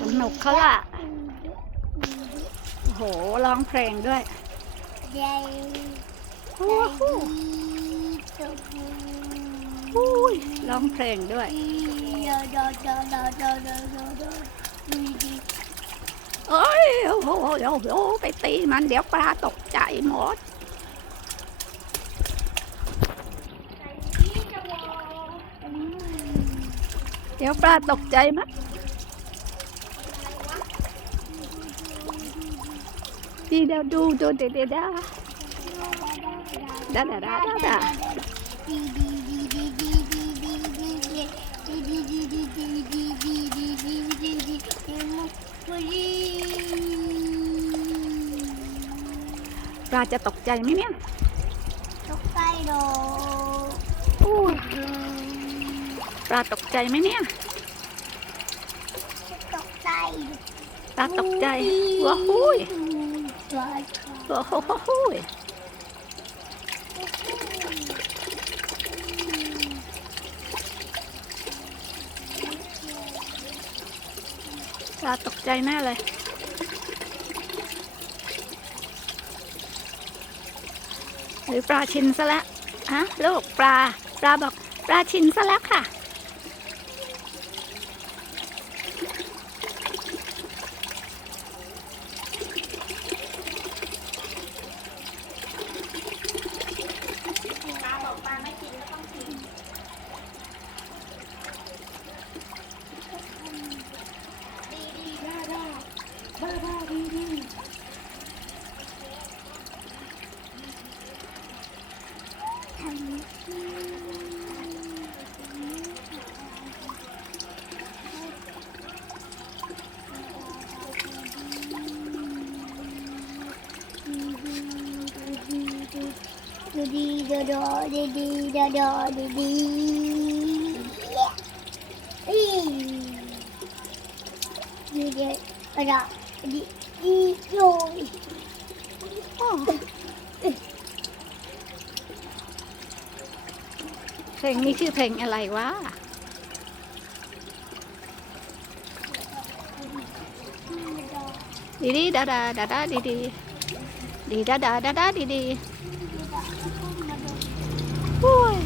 สนุกเขาล่ะ โอ้โห ร้องเพลงด้วยใหญ่โอ้โหอุ้ยร้องเพลงด้วย เอ้ยโอ้โหโอ้โหไปตีมันเดี๋ยวปลาตกใจหมดเดี๋ยวปลาตกใจมั้ย ดีเดียวดูดูเดเดดาดาดาดาดาดาปลาจะตกใจไหมเนี่ย ตกใจโดอู้ปลาตกใจไหมเนี่ยตกใจ ปลาตกใจว้าหุย ปลาว้าหุยปลาตกใจแน่เลย หรือปลาชินซะแล้วฮะลูกปลา ปลาบอกปลาชินซะแล้วค่ะ ปลาบอกปลาไม่กินก็ต้องกิน ดีดีบ้าบ้าบ้าบ้าดีดี ดูดีดอดอดีดีดอดอดีดีอีดีดีอะดอดีดีโยยเพลงนี้ชื่อเพลงอะไรวะดีดีดาดาดาดาดีดี ดีด้าดาดาดาดีดีโอ้ย